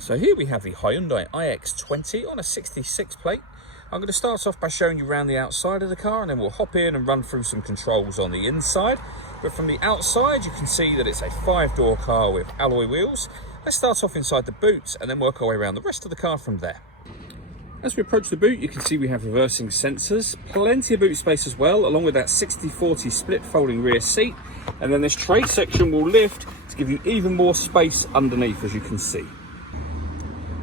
So here we have the Hyundai IX20 on a 66 plate. I'm going to start off by showing you around the outside of the car, and then we'll hop in and run through some controls on the inside. But from the outside you can see that it's a 5-door car with alloy wheels. Let's start off inside the boot and then work our way around the rest of the car from there. As we approach the boot, you can see we have reversing sensors, plenty of boot space as well, along with that 60/40 split folding rear seat. And then this tray section will lift to give you even more space underneath, as you can see.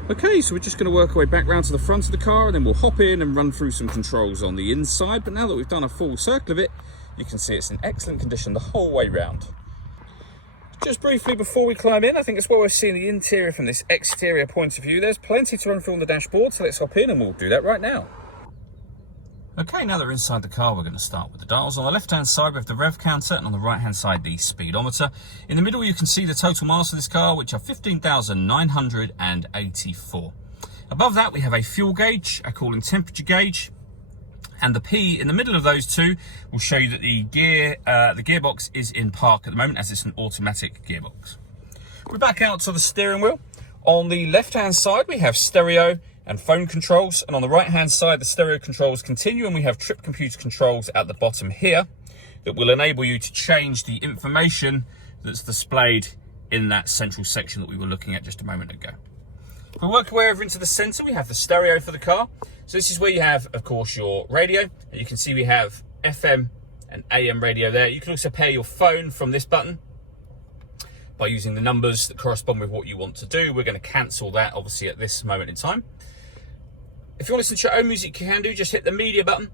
Okay, so we're just going to work our way back round to the front of the car, and then we'll hop in and run through some controls on the inside. But now that we've done a full circle of it, you can see it's in excellent condition the whole way round. Just briefly before we climb in, I think it's well worth seeing the interior from this exterior point of view. There's plenty to run through on the dashboard, so let's hop in and we'll do that right now. Okay, now that we're inside the car, we're going to start with the dials. On the left-hand side, we have the rev counter, and on the right-hand side, the speedometer. In the middle, you can see the total miles for this car, which are 15,984. Above that, we have a fuel gauge, a cooling temperature gauge, and the P in the middle of those two will show you that the gearbox is in park at the moment, as it's an automatic gearbox. We're back out to the steering wheel. On the left-hand side, we have stereo and phone controls, and on the right hand side the stereo controls continue, and we have trip computer controls at the bottom here that will enable you to change the information that's displayed in that central section that we were looking at just a moment ago. If we work our way over into the center, we have the stereo for the car. So this is where you have, of course, your radio, and you can see we have FM and AM radio there. You can also pair your phone from this button by using the numbers that correspond with what you want to do. We're going to cancel that obviously at this moment in time. If you want to listen to your own music, you can do. Just hit the media button.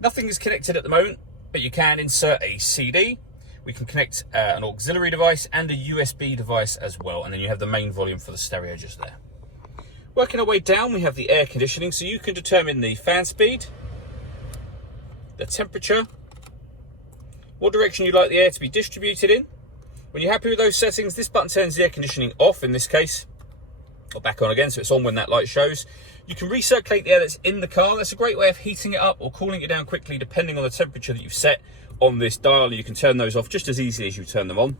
Nothing is connected at the moment, but you can insert a CD. We can connect an auxiliary device and a USB device as well. And then you have the main volume for the stereo just there. Working our way down, we have the air conditioning. So you can determine the fan speed, the temperature, what direction you'd like the air to be distributed in. When you're happy with those settings, this button turns the air conditioning off in this case, or back on again, so it's on when that light shows. You can recirculate the air that's in the car. That's a great way of heating it up or cooling it down quickly depending on the temperature that you've set on this dial. You can turn those off just as easily as you turn them on.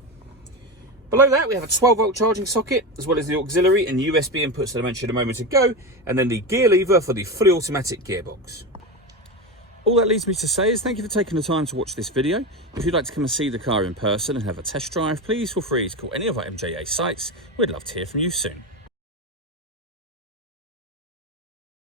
Below that, we have a 12-volt charging socket, as well as the auxiliary and USB inputs that I mentioned a moment ago, and then the gear lever for the fully automatic gearbox. All that leads me to say is thank you for taking the time to watch this video. If you'd like to come and see the car in person and have a test drive, please feel free to call any of our MJA sites. We'd love to hear from you soon.